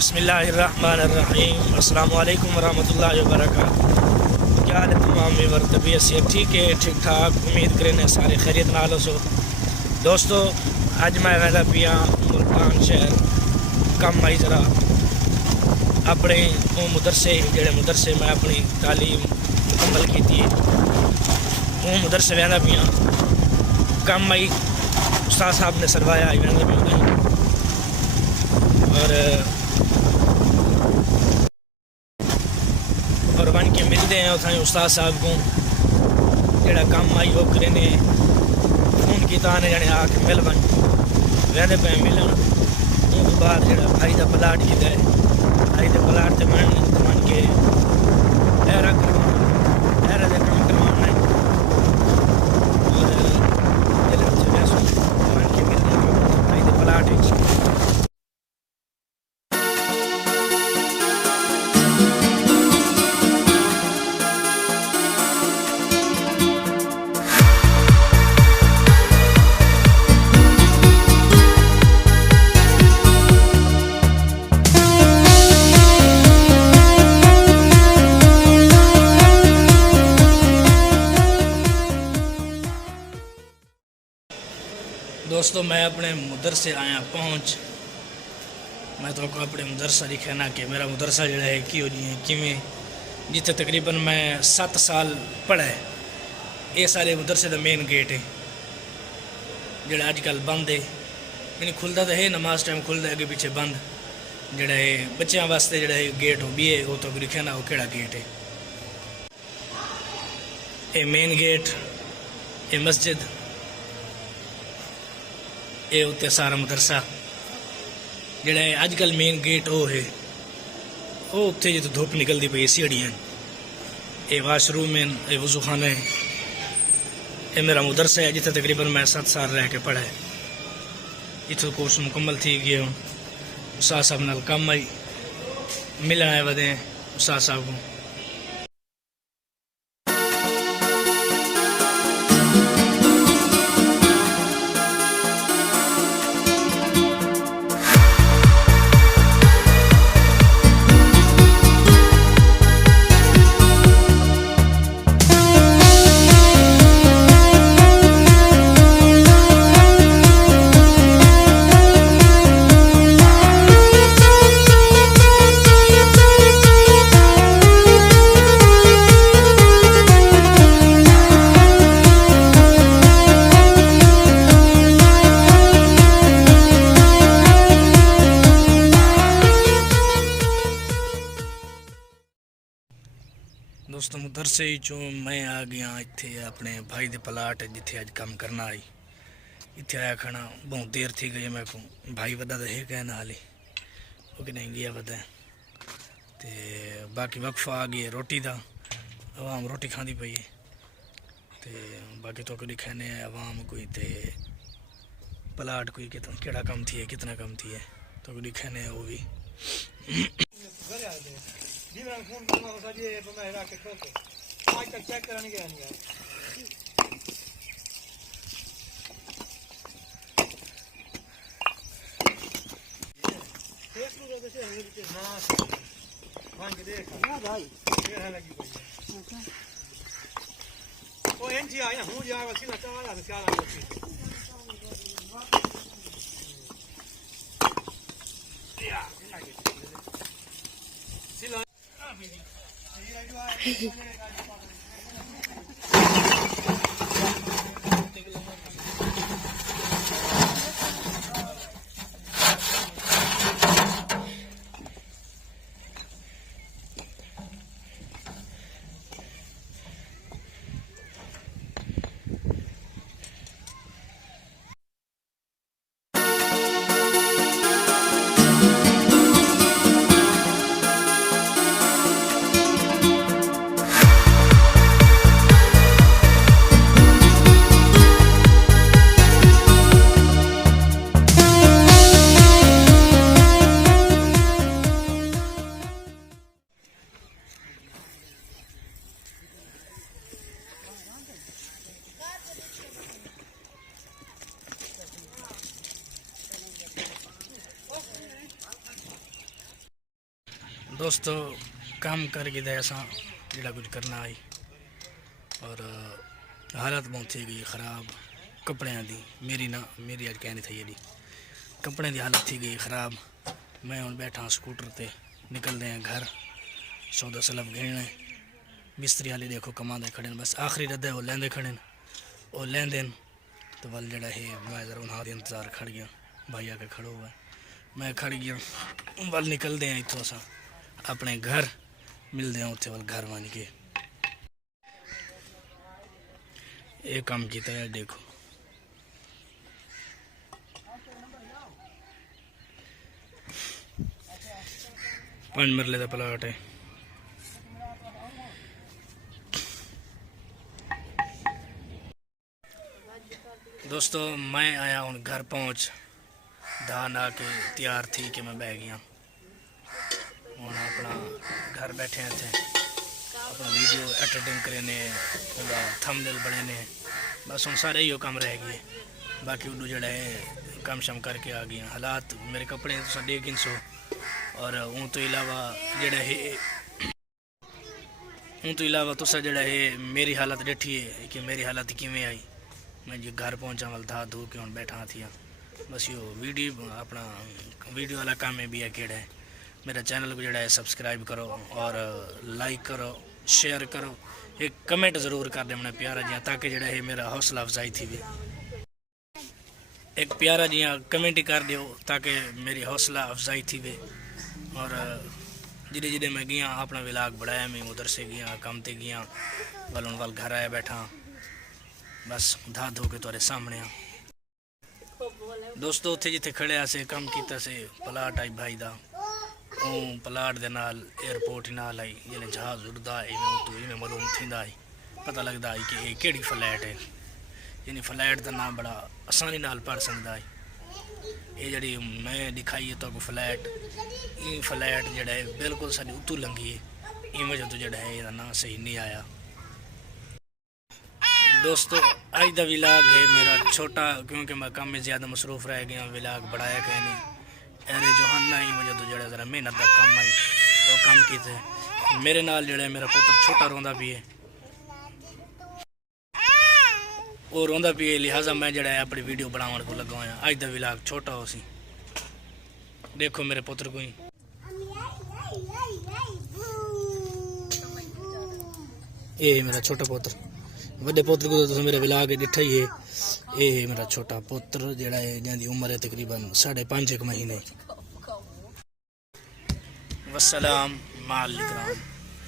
बिस्मिल्लाहिर्रहमानिर्रहीम। अस्सलाम वालेकुम वरहमतुल्लाहि वबरकातुहू। क्या हाल है तमाम मेवर तबीयत से ठीक है, ठीक ठाक। उम्मीद करें सारे खैरियत नाल हो। दोस्तों अज मैं वैदा पिया मुल्तान शहर कम आई जरा अपने वो मदरसे जेड़े मदरसे मैं अपनी तालीम मुकम्मल की थी वो मदरसे वैदा पिया कम आई उस्ताद साहब ने सरवाया आई वैदा पिया और बन के मिलते हैं उस उस्ताद साहब को जेड़ा कम आई वो करें फोन किया ने जाने आके मिल बन वैदे पे मिलन उस बाद जो भाई का प्लाट किया है भाई के प्लाट से बन के ऐरा करवाना ऐरा काम करवाना है और बन के मिलते हैं भाई के प्लाट। दोस्तों मैं अपने मदरसे आया पहुँच मैं तो अपने मदरसा दिखाना कि मेरा मदरसा जो है कि किमें जिथे तकरीबन मैं 7 साल पढ़ा है। ये सारे मदरसे का मेन गेट है जोड़ा अजकल बंद है यानी खुलता तो है नमाज टाइम खुलता है अगे पीछे बंद जोड़ा है बच्चों वास्ते जोड़ा है गेट हो भी है वो तो लिखना वो केड़ा गेट है। ये मेन गेट ये मस्जिद ये उत्ते सारा मदरसा जोड़ा है अजकल मेन गेट वो है वो उत्थे जो धुप निकलती पई सीढ़ियाँ ये वाशरूम है ये वजू खाना है। ये मेरा मदरसा है जिथे तकरीबन मैं 7 साल रह के पढ़ा है। इथों कोर्स मुकम्मल थी गया हूँ उस्ताद साहब नाल कम आई मिलन आए वधे उस्ताद साहब को। दोस्तों मदरसे चो मैं आ गया इत्थे अपने भाई दे प्लाट जिथे अज काम करना आई इत्थे आया खाना बहुत देर थी गई मैं को भाई वदा तो है कहना हाली वो कि नहीं गया वदा ते बाकी वक्फा आ गई रोटी का अवाम रोटी खाती पई है ते बाकी तो कोई खाने अवाम कोई ते प्लाट कोई कितना केड़ा कम थी है कितना कम थी है तो कोई खाने वो भी फोन करना बस ये मैं रख के खोल के आज तक चेक कराने गया नहीं यार फेसबुक पे से ना मान के देख ना भाई ये है लगी कोई अच्छा ओ एनजी आया हूं जा वसी ना चाला से चाला या सिला दोस्तों काम करके दे असा जड़ा कुछ करना आई और हालत बहुत थी गई ख़राब कपड़े दी मेरी अज कहनी थी जी कपड़े की हालत थी गई ख़राब। मैं हूँ बैठा स्कूटर ते निकलते हैं घर सौदा सलब घेने मिस्त्री हाली देखो कमा दे खड़े बस आखिरी रद्दे वो लेंदे खड़े वो लेंदे तो वल जड़ा है मैं ज़रा उन्हां दे इंतज़ार खड़ गया भाई आके खड़ो हुआ मैं खड़ गया वल निकलते हैं इतों असा अपने घर मिलते हैं उत्थे वल घर वन के ये काम किया है देखो पांच मरले का प्लाट है। दोस्तों मैं आया हूँ घर पहुँच धान आके तैयार थी कि मैं बह गया हूँ अपना घर बैठे थे अपना वीडियो एडिटिंग करने थंबनेल बनाने बस हम सारे ही काम रह गए बाकी उडू जड़ा है काम शम करके आ गया हालात मेरे कपड़े तो देख सो और उन तो इलावा जड़ा है तुसा जड़ा है मेरी हालत देखी है कि मेरी हालत किमें आई। मैं जो घर पहुंचा वाल धा धो के हम बैठा थी बस यो वीडियो अपना वीडियो वाला काम में भी है केड़ा है मेरा चैनल को जड़ा है सब्सक्राइब करो और लाइक करो शेयर करो एक कमेंट ज़रूर कर दे मैंने प्यारा जिया ताकि जड़ा है मेरा हौसला अफजाई थी भी एक प्यारा जिया कमेंट ही कर दियो ताकि मेरी हौसला अफजाई थी भी। और जिधे जिधे मैं गया अपना व्लॉग बढ़ाया मैं उधर से गया काम ते गया वल घर आया बैठा बस धा धो के तुरे सामने आ। दोस्तों उत्थे जिथे खड़े से काम किया से प्लाट आई भाई दा प्लाट दे नाल एयरपोर्ट नाल आई जिन्हें जहाज उड़दा है तो इवें मालूम थींदा है पता लगता है कि ये केड़ी फ्लैट है यानी फ्लैट का नाम बड़ा आसानी नाल पढ़ सकता है। ये जड़ी मैं दिखाई है तो फ्लैट ये फ्लैट जड़ा है बिल्कुल साड़ी उतू लंघी है इवें जो जड़ा है ये ना सही नहीं आया। दोस्तों अज का व्लॉग है मेरा छोटा क्योंकि मैं काम में ज़्यादा मसरूफ़ रह गया व्लॉग बढ़ाया कहीं नहीं अरे जोहाना ही मुझे तो जड़ा ज़रा मेहनत का काम आई वो काम किए मेरे नाल जड़ा मेरा पुत्र छोटा रोंदा भी है वो रोंदा भी है लिहाजा मैं जड़ा है अपनी वीडियो बनाने को लगा हुआ अज का व्लॉग छोटा हो सी देखो मेरे पुत्र को ही ये मेरा छोटा पुत्र बड़े पुत्र को तो मेरे व्लॉग दिखा ही है ये मेरा छोटा पुत्र जड़ा है जिंदी उम्र है तकरीबन 5.5 महीने। वस्सलाम माल इकराम।